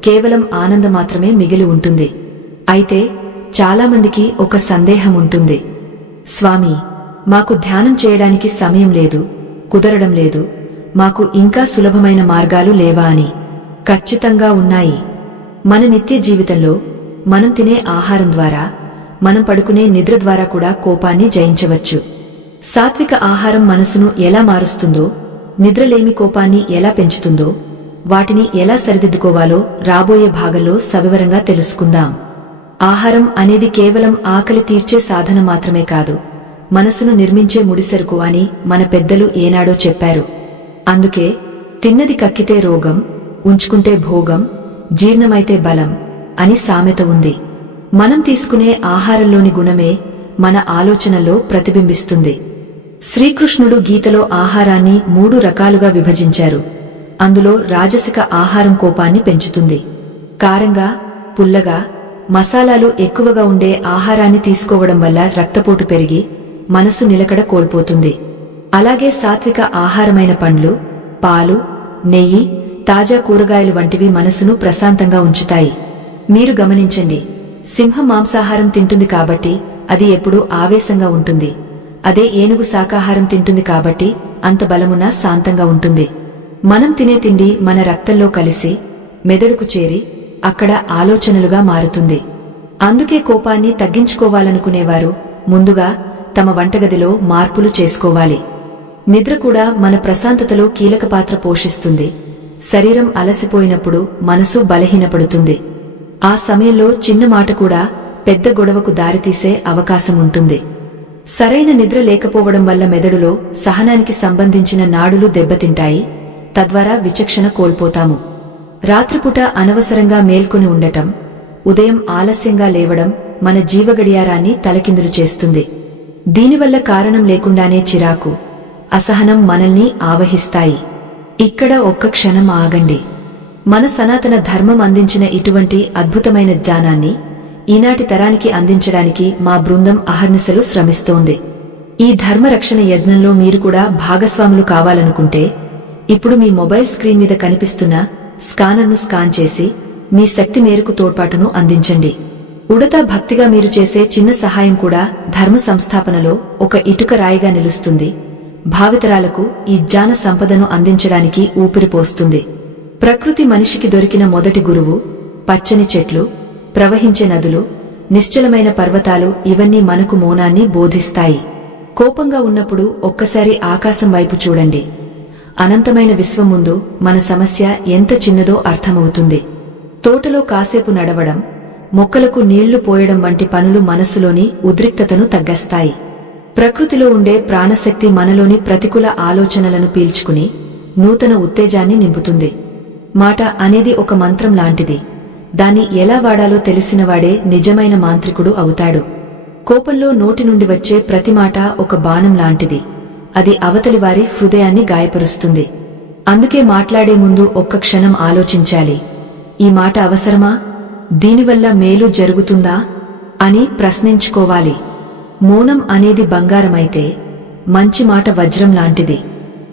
కేవలం ఆనందం మాత్రమే మిగిలి ఉంటుంది. అయితే చాలామందికి ఒక సందేహం ఉంటుంది. స్వామీ, మాకు ధ్యానం చేయడానికి సమయం లేదు, కుదరడం లేదు, మాకు ఇంకా సులభమైన మార్గాలు లేవా అని. ఖచ్చితంగా ఉన్నాయి. మన నిత్య జీవితంలో మనం తినే ఆహారం ద్వారా, మనం పడుకునే నిద్ర ద్వారా కూడా కోపాన్ని జయించవచ్చు. సాత్విక ఆహారం మనసును ఎలా మారుస్తుందో, నిద్రలేమి కోపాన్ని ఎలా పెంచుతుందో, వాటిని ఎలా సరిదిద్దుకోవాలో రాబోయే భాగంలో సవివరంగా తెలుసుకుందాం. ఆహారం అనేది కేవలం ఆకలి తీర్చే సాధనం మాత్రమే కాదు, మనసును నిర్మించే ముడిసరుకు అని మన పెద్దలు ఏనాడో చెప్పారు. అందుకే తిన్నది కక్కితే రోగం, ఉంచుకుంటే భోగం, జీర్ణమైతే బలం అని సామెత ఉంది. మనం తీసుకునే ఆహారంలోని గుణమే మన ఆలోచనల్లో ప్రతిబింబిస్తుంది. శ్రీకృష్ణుడు గీతలో ఆహారాన్ని 3 రకాలుగా విభజించారు. అందులో రాజసిక ఆహారం కోపాన్ని పెంచుతుంది. కారంగా, పుల్లగా, మసాలాలు ఎక్కువగా ఉండే ఆహారాన్ని తీసుకోవడం వల్ల రక్తపోటు పెరిగి మనసు నిలకడ కోల్పోతుంది. అలాగే సాత్విక ఆహారమైన పండ్లు, పాలు, నెయ్యి, తాజా కూరగాయలు వంటివి మనసును ప్రశాంతంగా ఉంచుతాయి. మీరు గమనించండి, సింహం మాంసాహారం తింటుంది కాబట్టి అది ఎప్పుడూ ఆవేశంగా ఉంటుంది. అదే ఏనుగు శాకాహారం తింటుంది కాబట్టి అంత బలమున్నా శాంతంగా ఉంటుంది. మనం తినే తిండి మన రక్తంలో కలిసి మెదడుకు చేరి అక్కడ ఆలోచనలుగా మారుతుంది. అందుకే కోపాన్ని తగ్గించుకోవాలనుకునేవారు ముందుగా తమ వంటగదిలో మార్పులు చేసుకోవాలి. నిద్ర కూడా మన ప్రశాంతతలో కీలక పాత్ర పోషిస్తుంది. శరీరం అలసిపోయినప్పుడు మనసు బలహీనపడుతుంది. ఆ సమయంలో చిన్న మాట కూడా పెద్ద గొడవకు దారితీసే అవకాశం ఉంటుంది. సరైన నిద్ర లేకపోవడం వల్ల మెదడులో సహనానికి సంబంధించిన నాడులు దెబ్బతింటాయి. తద్వారా విచక్షణ కోల్పోతాము. రాత్రిపూట అనవసరంగా మేల్కొని ఉండటం, ఉదయం ఆలస్యంగా లేవడం మన జీవగడియారాన్ని తలకిందులు చేస్తుంది. దీనివల్ల కారణం లేకుండానే చిరాకు, అసహనం మనల్ని ఆవహిస్తాయి. ఇక్కడ ఒక్క క్షణం ఆగండి. మన సనాతన ధర్మం అందించిన ఇటువంటి అద్భుతమైన జ్ఞానాన్ని ఈనాటి తరానికి అందించడానికి మా బృందం అహర్నిశలు శ్రమిస్తోంది. ఈ ధర్మరక్షణ యజ్ఞంలో మీరు కూడా భాగస్వాములు కావాలనుకుంటే ఇప్పుడు మీ మొబైల్ స్క్రీన్ మీద కనిపిస్తున్న స్కానర్ను స్కాన్ చేసి మీ శక్తి మేరకు తోడ్పాటును అందించండి. ఉడతా భక్తిగా మీరు చేసే చిన్న సహాయం కూడా ధర్మ సంస్థాపనలో ఒక ఇటుక రాయిగా నిలుస్తుంది. భావితరాలకు ఈ జ్ఞాన సంపదను అందించడానికి ఊపిరిపోస్తుంది. ప్రకృతి మనిషికి దొరికిన మొదటి గురువు. పచ్చని చెట్లు, ప్రవహించే నదులు, నిశ్చలమైన పర్వతాలు ఇవన్నీ మనకు మౌనాన్ని బోధిస్తాయి. కోపంగా ఉన్నప్పుడు ఒక్కసారి ఆకాశం వైపు చూడండి. అనంతమైన విశ్వం ముందు మన సమస్య ఎంత చిన్నదో అర్థమవుతుంది. తోటలో కాసేపు నడవడం, మొక్కలకు నీళ్లు పోయడం వంటి పనులు మనసులోని ఉద్రిక్తతను తగ్గిస్తాయి. ప్రకృతిలో ఉండే ప్రాణశక్తి మనలోని ప్రతికూల ఆలోచనలను పీల్చుకుని నూతన ఉత్తేజాన్ని నింపుతుంది. మాట అనేది ఒక మంత్రం లాంటిది. దాన్ని ఎలా వాడాలో తెలిసినవాడే నిజమైన మాంత్రికుడు అవుతాడు. కోపంలో నోటి నుండి వచ్చే ప్రతి మాట ఒక బాణం లాంటిది. అది అవతలివారి హృదయాన్ని గాయపరుస్తుంది. అందుకే మాట్లాడే ముందు ఒక్క క్షణం ఆలోచించాలి. ఈ మాట అవసరమా? దీనివల్ల మేలు జరుగుతుందా అని ప్రశ్నించుకోవాలి. మౌనం అనేది బంగారమైతే మంచి మాట వజ్రం లాంటిది.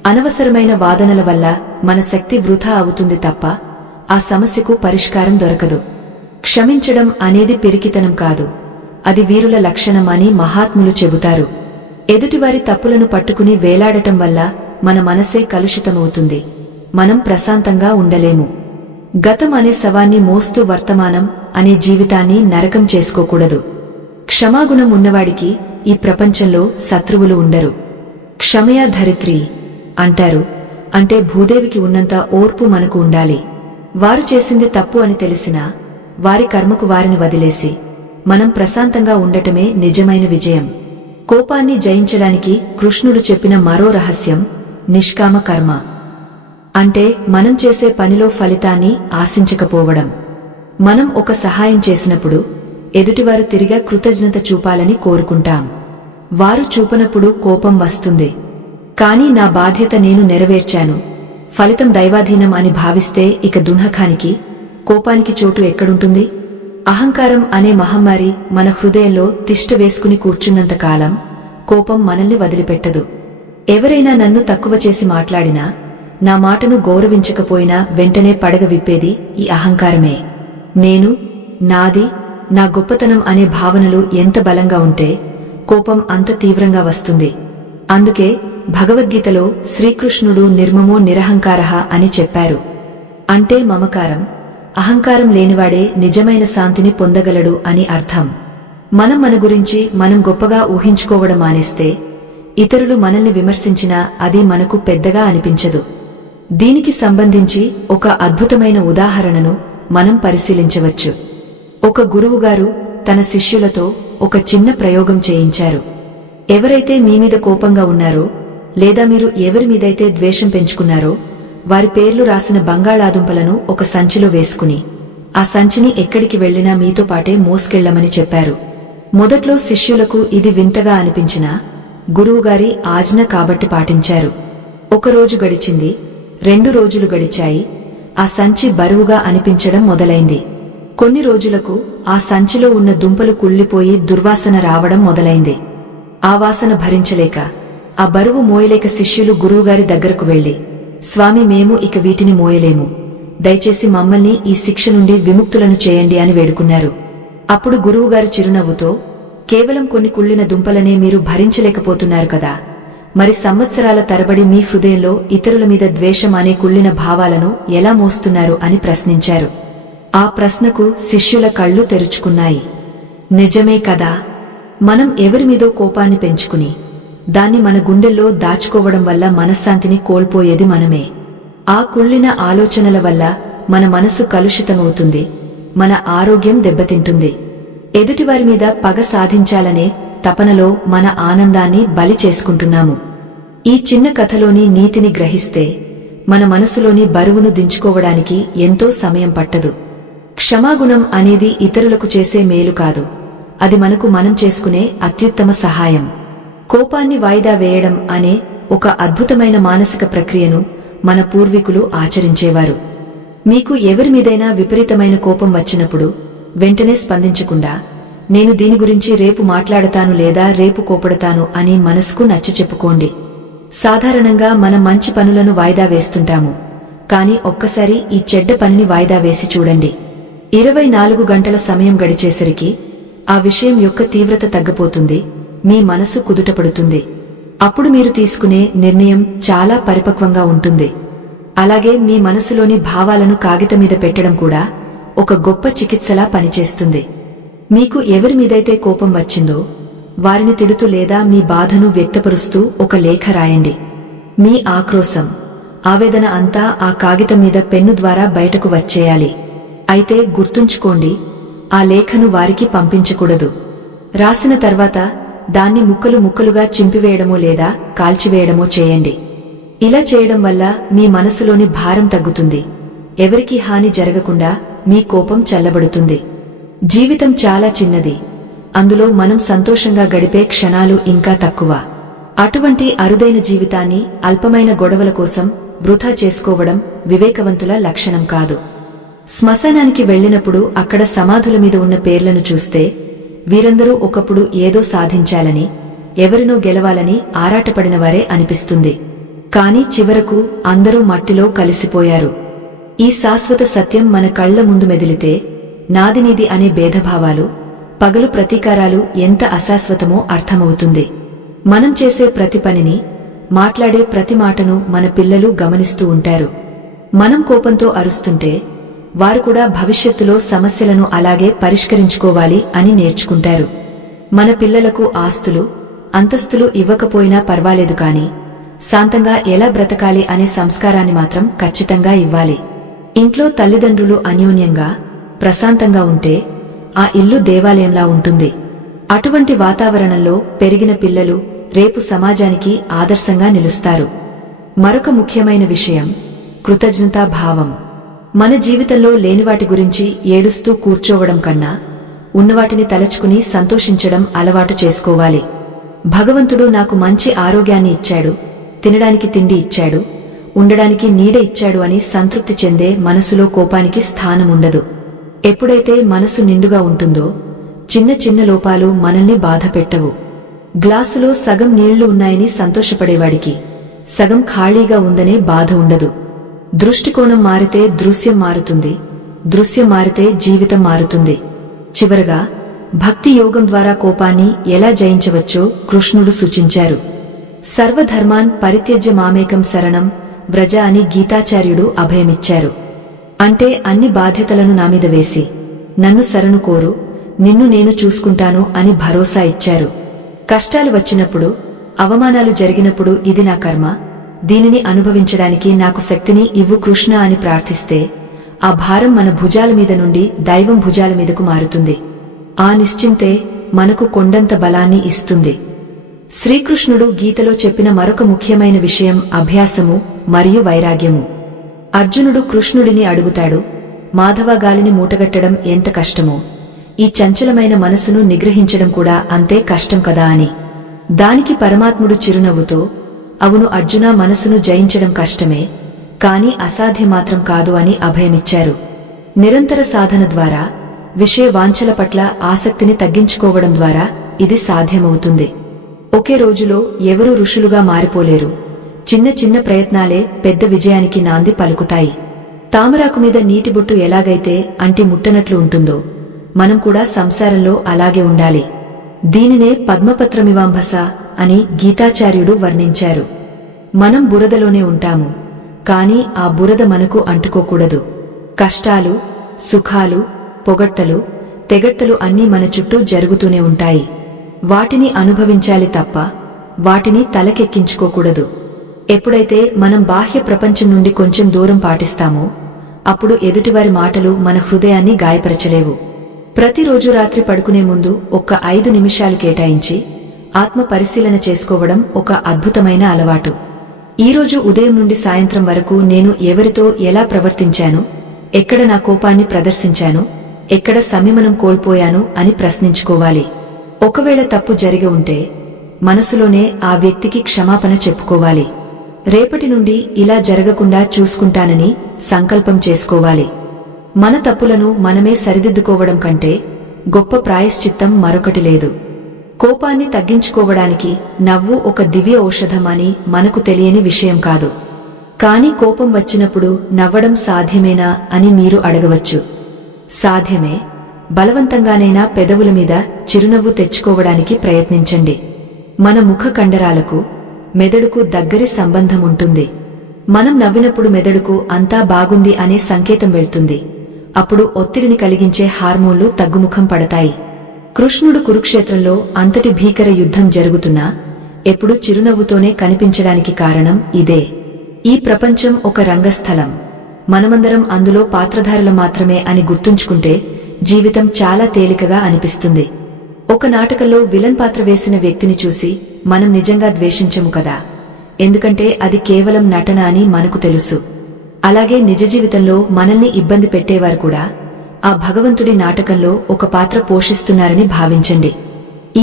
అనవసరమైన వాదనల వల్ల మన శక్తి వృథా అవుతుంది తప్ప ఆ సమస్యకు పరిష్కారం దొరకదు. క్షమించడం అనేది పిరికితనం కాదు, అది వీరుల లక్షణం అని మహాత్ములు చెబుతారు. ఎదుటివారి తప్పులను పట్టుకుని వేలాడటం వల్ల మన మనసే కలుషితమవుతుంది. మనం ప్రశాంతంగా ఉండలేము. గతం అనే శవాన్ని మోస్తూ వర్తమానం అనే జీవితాన్ని నరకం చేసుకోకూడదు. క్షమాగుణం ఉన్నవాడికి ఈ ప్రపంచంలో శత్రువులు ఉండరు. క్షమయా ధరిత్రి అంటారు. అంటే భూదేవికి ఉన్నంత ఓర్పు మనకు ఉండాలి. వారు చేసింది తప్పు అని తెలిసినా వారి కర్మకు వారిని వదిలేసి మనం ప్రశాంతంగా ఉండటమే నిజమైన విజయం. కోపాన్ని జయించడానికి కృష్ణుడు చెప్పిన మరో రహస్యం నిష్కామ కర్మ. అంటే మనం చేసే పనిలో ఫలితాన్ని ఆశించకపోవడం. మనం ఒక సహాయం చేసినప్పుడు ఎదుటివారు తిరిగా కృతజ్ఞత చూపాలని కోరుకుంటాం. వారు చూపనప్పుడు కోపం వస్తుంది. కాని నా బాధ్యత నేను నెరవేర్చాను, ఫలితం దైవాధీనం అని భావిస్తే ఇక దున్హకానికి, కోపానికి చోటు ఎక్కడుంటుంది? అహంకారం అనే మహమ్మారి మన హృదయంలో తిష్ట వేసుకుని కూర్చున్నంతకాలం కోపం మనల్ని వదిలిపెట్టదు. ఎవరైనా నన్ను తక్కువ చేసి మాట్లాడినా, నా మాటను గౌరవించకపోయినా వెంటనే పడగ విప్పేది ఈ అహంకారమే. నేను, నాది, నా గొప్పతనం అనే భావనలు ఎంత బలంగా ఉంటే కోపం అంత తీవ్రంగా వస్తుంది. అందుకే భగవద్గీతలో శ్రీకృష్ణుడు నిర్మమో నిరహంకారః అని చెప్పారు. అంటే మమకారం, అహంకారం లేనివాడే నిజమైన శాంతిని పొందగలడు అని అర్థం. మనం మన గురించి మనం గొప్పగా ఊహించుకోవడం మానేస్తే ఇతరులు మనల్ని విమర్శించినా అది మనకు పెద్దగా అనిపించదు. దీనికి సంబంధించి ఒక అద్భుతమైన ఉదాహరణను మనం పరిశీలించవచ్చు. ఒక గురువుగారు తన శిష్యులతో ఒక చిన్న ప్రయోగం చేయించారు. ఎవరైతే మీమీద కోపంగా ఉన్నారో లేదా మీరు ఎవరి మీదైతే ద్వేషం పెంచుకున్నారో వారి పేర్లు రాసిన బంగాళాదుంపలను ఒక సంచిలో వేసుకుని ఆ సంచిని ఎక్కడికి వెళ్లినా మీతో పాటే మోసుకెళ్లమని చెప్పారు. మొదట్లో శిష్యులకు ఇది వింతగా అనిపించినా గురువుగారి ఆజ్ఞ కాబట్టి పాటించారు. ఒకరోజు గడిచింది, 2 రోజులు గడిచాయి. ఆ సంచి బరువుగా అనిపించడం మొదలైంది. కొన్ని రోజులకు ఆ సంచిలో ఉన్న దుంపలు కుళ్లిపోయి దుర్వాసన రావడం మొదలైంది. ఆ వాసన భరించలేక, ఆ బరువు మోయలేక శిష్యులు గురువుగారి దగ్గరకు వెళ్లి, స్వామి, మేము ఇక వీటిని మోయలేము, దయచేసి మమ్మల్ని ఈ శిక్ష నుండి విముక్తులను చేయండి అని వేడుకున్నారు. అప్పుడు గురువుగారు చిరునవ్వుతో, కేవలం కొన్ని కుళ్లిన దుంపలనే మీరు భరించలేకపోతున్నారు కదా, మరి సంవత్సరాల తరబడి మీ హృదయంలో ఇతరుల మీద ద్వేషం అనే కుళ్లిన భావాలను ఎలా మోస్తున్నారు అని ప్రశ్నించారు. ఆ ప్రశ్నకు శిష్యుల కళ్ళు తెరుచుకున్నాయి. నిజమే కదా, మనం ఎవరిమీదో కోపాన్ని పెంచుకుని దాన్ని మన గుండెల్లో దాచుకోవడం వల్ల మనశ్శాంతిని కోల్పోయేది మనమే. ఆ కుళ్ళిన ఆలోచనల వల్ల మన మనసు కలుషితమవుతుంది, మన ఆరోగ్యం దెబ్బతింటుంది. ఎదుటివారి మీద పగ సాధించాలనే తపనలో మన ఆనందాన్ని బలి చేసుకుంటున్నాము. ఈ చిన్న కథలోని నీతిని గ్రహిస్తే మన మనసులోని బరువును దించుకోవడానికి ఎంతో సమయం పట్టదు. క్షమాగుణం అనేది ఇతరులకు చేసే మేలు కాదు, అది మనకు మనం చేసుకునే అత్యుత్తమ సహాయం. కోపాన్ని వాయిదా వేయడం అనే ఒక అద్భుతమైన మానసిక ప్రక్రియను మన పూర్వీకులు ఆచరించేవారు. మీకు ఎవరి మీదైనా విపరీతమైన కోపం వచ్చినప్పుడు వెంటనే స్పందించకుండా, నేను దీని గురించి రేపు మాట్లాడతాను లేదా రేపు కోపడతాను అని మనసుకు నచ్చచెప్పుకోండి. సాధారణంగా మనం మంచి పనులను వాయిదా వేస్తుంటాము, కాని ఒక్కసారి ఈ చెడ్డ పనిని వాయిదా వేసి చూడండి. 24 గంటల సమయం గడిచేసరికి ఆ విషయం యొక్క తీవ్రత తగ్గపోతుంది, మీ మనసు కుదుటపడుతుంది. అప్పుడు మీరు తీసుకునే నిర్ణయం చాలా పరిపక్వంగా ఉంటుంది. అలాగే మీ మనసులోని భావాలను కాగితమీద పెట్టడం కూడా ఒక గొప్ప చికిత్సలా పనిచేస్తుంది. మీకు ఎవరి మీదైతే కోపం వచ్చిందో వారిని తిడుతూ లేదా మీ బాధను వ్యక్తపరుస్తూ ఒక లేఖ రాయండి. మీ ఆక్రోశం, ఆవేదన అంతా ఆ కాగితం మీద పెన్ను ద్వారా బయటకు వచ్చేయాలి. అయితే గుర్తుంచుకోండి, ఆ లేఖను వారికి పంపించకూడదు. రాసిన తర్వాత దాన్ని ముక్కలు ముక్కలుగా చింపివేయడమో లేదా కాల్చివేయడమో చేయండి. ఇలా చేయడం వల్ల మీ మనసులోని భారం తగ్గుతుంది, ఎవరికీ హాని జరగకుండా మీ కోపం చల్లబడుతుంది. జీవితం చాలా చిన్నది, అందులో మనం సంతోషంగా గడిపే క్షణాలు ఇంకా తక్కువ. అటువంటి అరుదైన జీవితాన్ని అల్పమైన గొడవల కోసం వృథా చేసుకోవడం వివేకవంతుల లక్షణం కాదు. శ్మశానానికి వెళ్లినప్పుడు అక్కడ సమాధుల మీద ఉన్న పేర్లను చూస్తే వీరందరూ ఒకప్పుడు ఏదో సాధించాలని, ఎవరినో గెలవాలని ఆరాటపడినవారే అనిపిస్తుంది. కాని చివరకు అందరూ మట్టిలో కలిసిపోయారు. ఈ శాశ్వత సత్యం మన కళ్ల ముందు మెదిలితే నాది నీది అనే భేదభావాలు, పగలు ప్రతీకారాలు ఎంత అశాశ్వతమో అర్థమవుతుంది. మనం చేసే ప్రతి పనిని, మాట్లాడే ప్రతి మాటను మన పిల్లలు గమనిస్తూ ఉంటారు. మనం కోపంతో అరుస్తుంటే వారు కూడా భవిష్యత్తులో సమస్యలను అలాగే పరిష్కరించుకోవాలి అని నేర్చుకుంటారు. మన పిల్లలకు ఆస్తులు, అంతస్తులు ఇవ్వకపోయినా పర్వాలేదు కాని శాంతంగా ఎలా బ్రతకాలి అనే సంస్కారాన్ని మాత్రం ఖచ్చితంగా ఇవ్వాలి. ఇంట్లో తల్లిదండ్రులు అన్యోన్యంగా, ప్రశాంతంగా ఉంటే ఆ ఇల్లు దేవాలయంలా ఉంటుంది. అటువంటి వాతావరణంలో పెరిగిన పిల్లలు రేపు సమాజానికి ఆదర్శంగా నిలుస్తారు. మరొక ముఖ్యమైన విషయం కృతజ్ఞతా భావం. మన జీవితంలో లేనివాటి గురించి ఏడుస్తూ కూర్చోవడం కన్నా ఉన్నవాటిని తలచుకుని సంతోషించడం అలవాటు చేసుకోవాలి. భగవంతుడు నాకు మంచి ఆరోగ్యాన్ని ఇచ్చాడు, తినడానికి తిండి ఇచ్చాడు, ఉండడానికి నీడ ఇచ్చాడు అని సంతృప్తి చెందే మనసులో కోపానికి స్థానముండదు. ఎప్పుడైతే మనసు నిండుగా ఉంటుందో చిన్న చిన్న లోపాలు మనల్ని బాధపెట్టవు. గ్లాసులో సగం నీళ్లు ఉన్నాయని సంతోషపడేవాడికి సగం ఖాళీగా ఉందనే బాధ ఉండదు. దృష్టికోణం మారితే దృశ్యం మారుతుంది, దృశ్యం మారితే జీవితం మారుతుంది. చివరగా భక్తి యోగం ద్వారా కోపాన్ని ఎలా జయించవచ్చో కృష్ణుడు సూచించారు. సర్వధర్మాన్ పరిత్యజ్య మామేకం శరణం వ్రజ అని గీతాచార్యుడు అభయమిచ్చారు. అంటే అన్ని బాధ్యతలను నామీద వేసి నన్ను శరణు కోరు, నిన్ను నేను చూసుకుంటాను అని భరోసా ఇచ్చారు. కష్టాలు వచ్చినప్పుడు, అవమానాలు జరిగినప్పుడు ఇది నా కర్మ, దీనిని అనుభవించడానికి నాకు శక్తిని ఇవ్వు కృష్ణ అని ప్రార్థిస్తే ఆ భారం మన భుజాల మీద నుండి దైవం భుజాల మీదకు మారుతుంది. ఆ నిశ్చింతే మనకు కొండంత బలాన్ని ఇస్తుంది. శ్రీకృష్ణుడు గీతలో చెప్పిన మరొక ముఖ్యమైన విషయం అభ్యాసము మరియు వైరాగ్యము. అర్జునుడు కృష్ణుడిని అడుగుతాడు, మాధవ గాలిని మూటగట్టడం ఎంత కష్టమో ఈ చంచలమైన మనసును నిగ్రహించడం కూడా అంతే కష్టం కదా అని. దానికి పరమాత్ముడు చిరునవ్వుతో, అవును అర్జున, మనసును జయించడం కష్టమే, కాని అసాధ్యమాత్రం కాదు అని అభయమిచ్చారు. నిరంతర సాధన ద్వారా, విషయ వాంఛల పట్ల ఆసక్తిని తగ్గించుకోవడం ద్వారా ఇది సాధ్యమవుతుంది. ఒకే రోజులో ఎవరూ ఋషులుగా మారిపోలేరు. చిన్న చిన్న ప్రయత్నాలే పెద్ద విజయానికి నాంది పలుకుతాయి. తామరాకు మీద నీటి బొట్టు ఎలాగైతే అంటి ముట్టనట్లు ఉంటుందో మనం కూడా సంసారంలో అలాగే ఉండాలి. దీనినే పద్మపత్రమివాంభస అని గీతాచార్యుడు వర్ణించారు. మనం బురదలోనే ఉంటాము, కాని ఆ బురద మనకు అంటుకోకూడదు. కష్టాలు, సుఖాలు, పొగడ్తలు, తెగడ్తలు అన్నీ మన చుట్టూ జరుగుతూనే ఉంటాయి. వాటిని అనుభవించాలి తప్ప వాటిని తలకెక్కించుకోకూడదు. ఎప్పుడైతే మనం బాహ్య ప్రపంచం నుండి కొంచెం దూరం పాటిస్తామో అప్పుడు ఎదుటివారి మాటలు మన హృదయాన్ని గాయపరచలేవు. ప్రతిరోజు రాత్రి పడుకునే ముందు ఒక్క 5 నిమిషాలు కేటాయించి ఆత్మ పరిశీలన చేసుకోవడం ఒక అద్భుతమైన అలవాటు. ఈరోజు ఉదయం నుండి సాయంత్రం వరకు నేను ఎవరితో ఎలా ప్రవర్తించాను, ఎక్కడ నా కోపాన్ని ప్రదర్శించాను, ఎక్కడ సంయమనం కోల్పోయాను అని ప్రశ్నించుకోవాలి. ఒకవేళ తప్పు జరిగి ఉంటే మనసులోనే ఆ వ్యక్తికి క్షమాపణ చెప్పుకోవాలి. రేపటి నుండి ఇలా జరగకుండా చూసుకుంటానని సంకల్పం చేసుకోవాలి. మన తప్పులను మనమే సరిదిద్దుకోవడం కంటే గొప్ప ప్రాయశ్చిత్తం మరొకటి లేదు. కోపాన్ని తగ్గించుకోవడానికి నవ్వు ఒక దివ్య ఔషధం అని మనకు తెలియని విషయం కాదు. కాని కోపం వచ్చినప్పుడు నవ్వడం సాధ్యమేనా అని మీరు అడగవచ్చు. సాధ్యమే. బలవంతంగానైనా పెదవుల మీద చిరునవ్వు తెచ్చుకోవడానికి ప్రయత్నించండి. మన ముఖ కండరాలకు, మెదడుకు దగ్గరి సంబంధం ఉంటుంది. మనం నవ్వినప్పుడు మెదడుకు అంతా బాగుంది అనే సంకేతం వెళ్తుంది. అప్పుడు ఒత్తిడిని కలిగించే హార్మోన్లు తగ్గుముఖం పడతాయి. కృష్ణుడు కురుక్షేత్రంలో అంతటి భీకర యుద్ధం జరుగుతున్నా ఎప్పుడు చిరునవ్వుతోనే కనిపించడానికి కారణం ఇదే. ఈ ప్రపంచం ఒక రంగస్థలం, మనమందరం అందులో పాత్రధారులు మాత్రమే అని గుర్తుంచుకుంటే జీవితం చాలా తేలికగా అనిపిస్తుంది. ఒక నాటకంలో విలన్ పాత్ర వేసిన వ్యక్తిని చూసి మనం నిజంగా ద్వేషించము కదా, ఎందుకంటే అది కేవలం నటన అని మనకు తెలుసు. అలాగే నిజ జీవితంలో మనల్ని ఇబ్బంది పెట్టేవారు కూడా ఆ భగవంతుడి నాటకంలో ఒక పాత్ర పోషిస్తున్నారని భావించండి.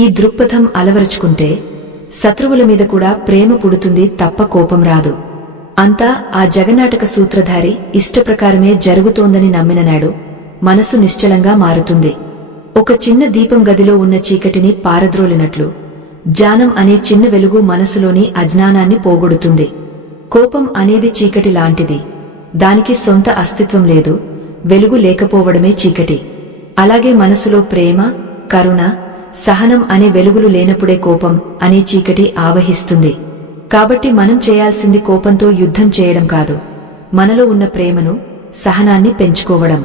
ఈ దృక్పథం అలవరుచుకుంటే శత్రువుల మీద కూడా ప్రేమ పుడుతుంది తప్ప కోపం రాదు. అంతా ఆ జగన్నాటక సూత్రధారి ఇష్టప్రకారమే జరుగుతోందని నమ్మిన నాడు మనసు నిశ్చలంగా మారుతుంది. ఒక చిన్న దీపం గదిలో ఉన్న చీకటిని పారద్రోలినట్లు జ్ఞానం అనే చిన్న వెలుగు మనసులోని అజ్ఞానాన్ని పోగొడుతుంది. కోపం అనేది చీకటి లాంటిది. దానికి సొంత అస్తిత్వం లేదు, వెలుగు లేకపోవడమే చీకటి. అలాగే మనసులో ప్రేమ, కరుణ, సహనం అనే వెలుగులు లేనప్పుడే కోపం అనే చీకటి ఆవహిస్తుంది. కాబట్టి మనం చేయాల్సింది కోపంతో యుద్ధం చేయడం కాదు, మనలో ఉన్న ప్రేమను, సహనాన్ని పెంచుకోవడం.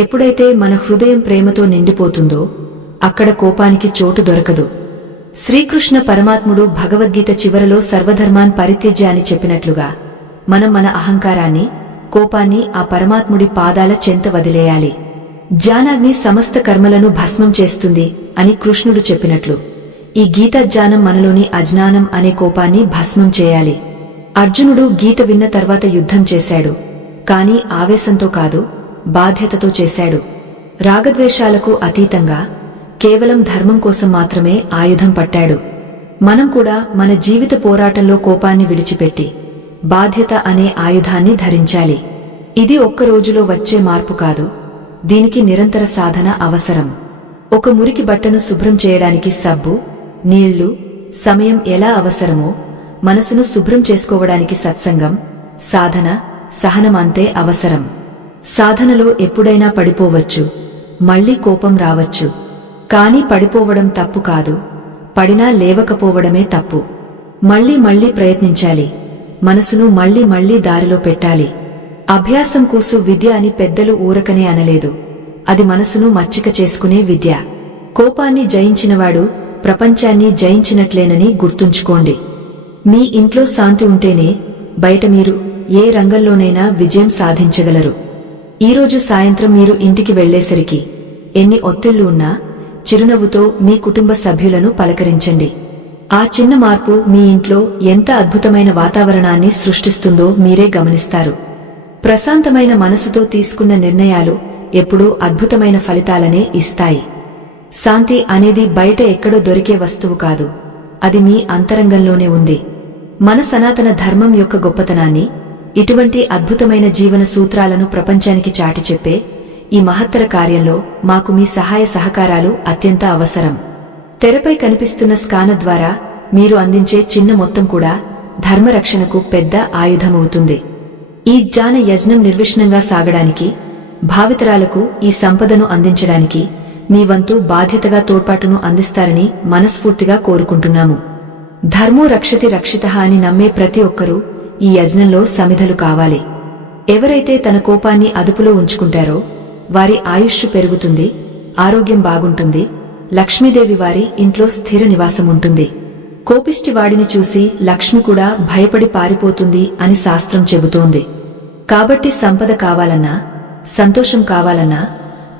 ఎప్పుడైతే మన హృదయం ప్రేమతో నిండిపోతుందో అక్కడ కోపానికి చోటు దొరకదు. శ్రీకృష్ణ పరమాత్ముడు భగవద్గీత చివరలో సర్వధర్మాన్ పరిత్యజ్య అని చెప్పినట్లుగా మనం మన అహంకారాన్ని, కోపాన్ని ఆ పరమాత్ముడి పాదాల చెంత వదిలేయాలి. జ్ఞానాగ్ని సమస్త కర్మలను భస్మం చేస్తుంది అని కృష్ణుడు చెప్పినట్లు ఈ గీతా జ్ఞానం మనలోని అజ్ఞానం అనే కోపాన్ని భస్మం చేయాలి. అర్జునుడు గీత విన్న తర్వాత యుద్ధం చేశాడు, కాని ఆవేశంతో కాదు, బాధ్యతతో చేశాడు. రాగద్వేషాలకు అతీతంగా కేవలం ధర్మం కోసం మాత్రమే ఆయుధం పట్టాడు. మనం కూడా మన జీవిత పోరాటంలో కోపాన్ని విడిచిపెట్టి బాధ్యత అనే ఆయుధాన్ని ధరించాలి. ఇది ఒక్క రోజులో వచ్చే మార్పు కాదు, దీనికి నిరంతర సాధన అవసరం. ఒక మురికి బట్టను శుభ్రం చేయడానికి సబ్బు, నీళ్లు, సమయం ఎలా అవసరమో మనసును శుభ్రం చేసుకోవడానికి సత్సంగం, సాధన, సహనం అంతే అవసరం. సాధనలో ఎప్పుడైనా పడిపోవచ్చు, మళ్లీ కోపం రావచ్చు. కాని పడిపోవడం తప్పు కాదు, పడినా లేవకపోవడమే తప్పు. మళ్లీ మళ్లీ ప్రయత్నించాలి, మనసును మళ్లీ మళ్లీ దారిలో పెట్టాలి. అభ్యాసం కూసు విద్య అని పెద్దలు ఊరకనే అనలేదు, అది మనసును మచ్చిక చేసుకునే విద్య. కోపాన్ని జయించినవాడు ప్రపంచాన్ని జయించినట్లేనని గుర్తుంచుకోండి. మీ ఇంట్లో శాంతి ఉంటేనే బయట మీరు ఏ రంగంలోనైనా విజయం సాధించగలరు. ఈరోజు సాయంత్రం మీరు ఇంటికి వెళ్లేసరికి ఎన్ని ఒత్తిళ్లు ఉన్నా చిరునవ్వుతో మీ కుటుంబ సభ్యులను పలకరించండి. ఆ చిన్న మార్పు మీ ఇంట్లో ఎంత అద్భుతమైన వాతావరణాన్ని సృష్టిస్తుందో మీరే గమనిస్తారు. ప్రశాంతమైన మనసుతో తీసుకున్న నిర్ణయాలు ఎప్పుడూ అద్భుతమైన ఫలితాలనే ఇస్తాయి. శాంతి అనేది బయట ఎక్కడో దొరికే వస్తువు కాదు, అది మీ అంతరంగంలోనే ఉంది. మన సనాతన ధర్మం యొక్క గొప్పతనాన్ని, ఇటువంటి అద్భుతమైన జీవన సూత్రాలను ప్రపంచానికి చాటి చెప్పే ఈ మహత్తర కార్యంలో మాకు మీ సహాయ సహకారాలు అత్యంత అవసరం. తెరపై కనిపిస్తున్న స్కానర్ ద్వారా మీరు అందించే చిన్న మొత్తం కూడా ధర్మరక్షణకు పెద్ద ఆయుధమవుతుంది. ఈ జ్ఞాన యజ్ఞం నిర్విఘ్నంగా సాగడానికి, భావితరాలకు ఈ సంపదను అందించడానికి మీ వంతు బాధ్యతగా తోడ్పాటును అందిస్తారని మనస్ఫూర్తిగా కోరుకుంటున్నాము. ధర్మో రక్షతి రక్షితః అని నమ్మే ప్రతి ఒక్కరూ ఈ యజ్ఞంలో సమిధలు కావాలి. ఎవరైతే తన కోపాన్ని అదుపులో ఉంచుకుంటారో వారి ఆయుష్షు పెరుగుతుంది, ఆరోగ్యం బాగుంటుంది, లక్ష్మీదేవి వారి ఇంట్లో స్థిర నివాసం ఉంటుంది. కోపిష్టి వాడిని చూసి లక్ష్మి కూడా భయపడి పారిపోతుంది అని శాస్త్రం చెబుతోంది. కాబట్టి సంపద కావాలన్నా, సంతోషం కావాలన్నా,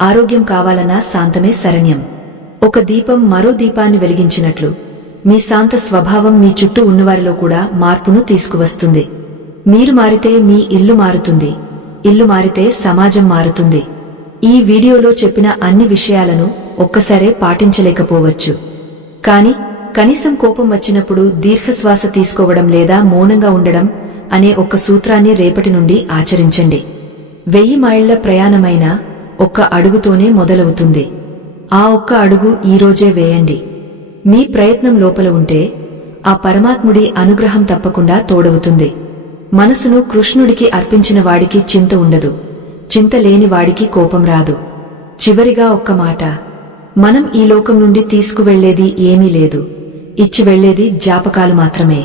ఆరోగ్యం కావాలన్నా శాంతమే శరణ్యం. ఒక దీపం మరో దీపాన్ని వెలిగించినట్లు మీ శాంత స్వభావం మీ చుట్టూ ఉన్నవారిలో కూడా మార్పును తీసుకువస్తుంది. మీరు మారితే మీ ఇల్లు మారుతుంది, ఇల్లు మారితే సమాజం మారుతుంది. ఈ వీడియోలో చెప్పిన అన్ని విషయాలను ఒక్కసారే పాటించలేకపోవచ్చు, కాని కనీసం కోపం వచ్చినప్పుడు దీర్ఘశ్వాస తీసుకోవడం లేదా మౌనంగా ఉండడం అనే ఒక్క సూత్రాన్ని రేపటి నుండి ఆచరించండి. 1000 మైళ్ల ప్రయాణమైన ఒక్క అడుగుతోనే మొదలవుతుంది. ఆ ఒక్క అడుగు ఈరోజే వేయండి. మీ ప్రయత్నం లోపల ఉంటే ఆ పరమాత్ముడి అనుగ్రహం తప్పకుండా తోడవుతుంది. మనసును కృష్ణుడికి అర్పించిన వాడికి చింత ఉండదు, చింత లేని వాడికి కోపం రాదు. చివరిగా ఒక్క మాట, మనం ఈ లోకం నుండి తీసుకువెళ్లేది ఏమీ లేదు, ఇచ్చి వెళ్లేది జ్ఞాపకాలు మాత్రమే.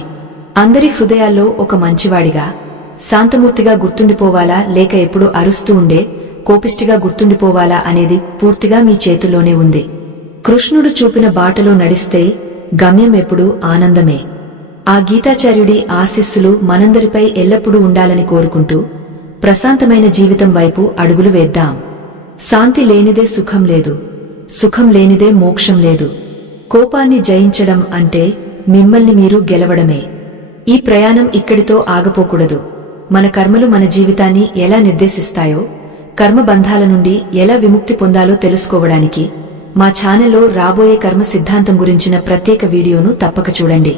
అందరి హృదయాల్లో ఒక మంచివాడిగా, శాంతమూర్తిగా గుర్తుండిపోవాలా లేక ఎప్పుడు అరుస్తూ ఉండే కోపిష్టిగా గుర్తుండిపోవాలా అనేది పూర్తిగా మీ చేతుల్లోనే ఉంది. కృష్ణుడు చూపిన బాటలో నడిస్తే గమ్యం ఎప్పుడూ ఆనందమే. ఆ గీతాచార్యుడి ఆశీస్సులు మనందరిపై ఎల్లప్పుడూ ఉండాలని కోరుకుంటూ ప్రశాంతమైన జీవితం వైపు అడుగులు వేద్దాం. శాంతి లేనిదే సుఖం లేదు, సుఖం లేనిదే మోక్షం లేదు. కోపాన్ని జయించడం అంటే మిమ్మల్ని మీరు గెలవడమే. ఈ ప్రయాణం ఇక్కడితో ఆగపోకూడదు. మన కర్మలు మన జీవితాన్ని ఎలా నిర్దేశిస్తాయో, కర్మబంధాల నుండి ఎలా విముక్తి పొందాలో తెలుసుకోవడానికి మా ఛానల్లో రాబోయే కర్మ సిద్ధాంతం గురించిన ప్రత్యేక వీడియోను తప్పక చూడండి.